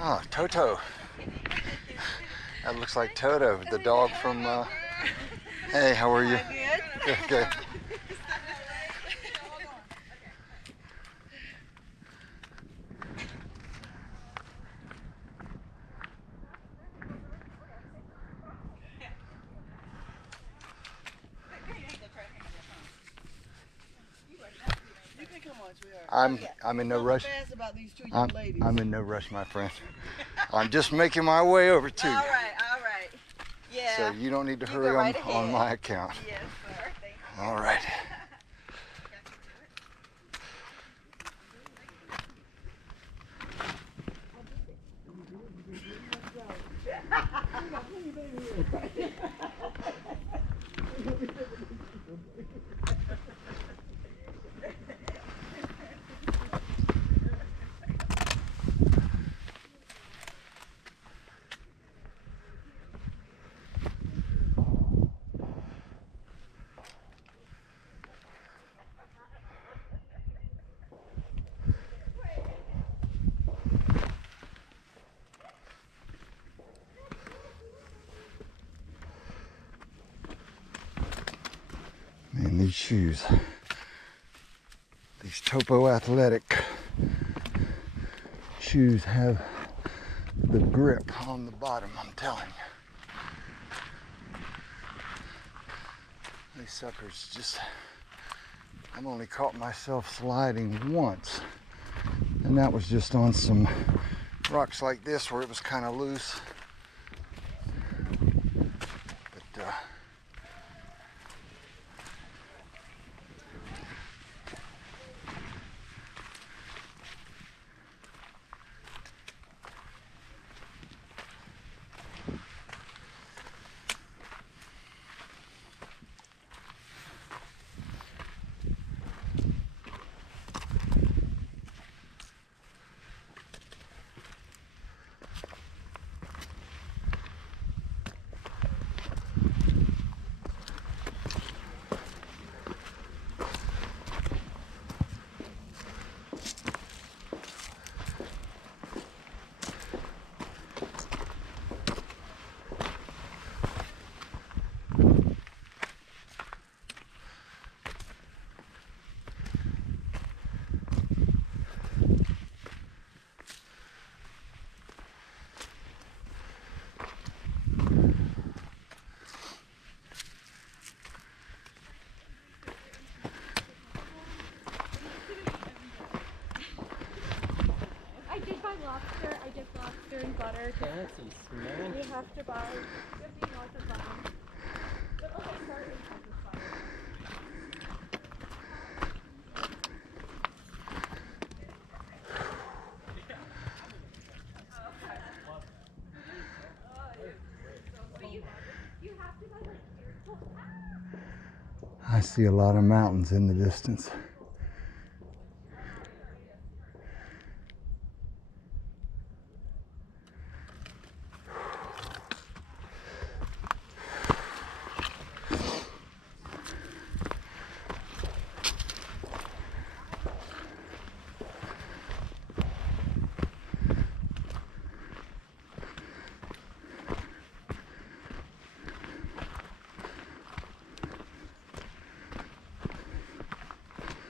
Oh, Toto. That looks like Toto, the dog from, hey, how are you? Good. Good. I'm in no rush. I'm in no rush, my friend. I'm just making my way over to you. All right. Yeah. So you don't need to hurry on my account. Yes, sir. Thank you. All right. Man, these shoes, these Topo Athletic shoes have the grip on the bottom, I'm telling you. These suckers just, I've only caught myself sliding once, and that was just on some rocks like this where it was kind of loose. But I did lobster and butter. Fancy smell. You have to buy 50 north of Vine. But okay, start in Texas I see a lot of mountains in the distance.